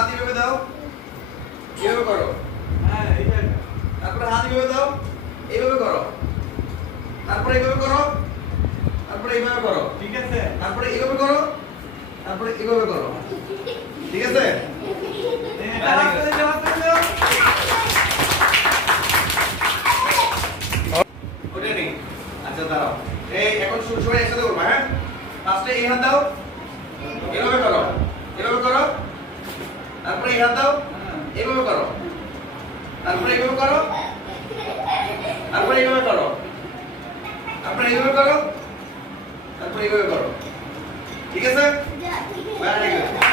হাত এইভাবে দাও, এইভাবে করো। হ্যাঁ এইটা তারপরে হাত এইভাবে দাও, এইভাবে করো। তারপরে এইভাবে করো, তারপরে এইভাবে করো। ঠিক আছে তারপরে এইভাবে করো, তারপরে এইভাবে করো। ঠিক আছে? ওটা নেই। আচ্ছা দাঁড়াও। এই এখন সবাই একসাথে করবা, হ্যাঁ? ফার্স্টে এই হাত দাও, এইভাবে করো, এইভাবে করো। তারপরে এই হাত দাও, এইভাবে করো। তারপরে এইভাবে করো, তারপরে এইভাবে করো। তারপরে এইভাবে করো, তারপরে এইভাবে করো। ঠিক আছে? Very good.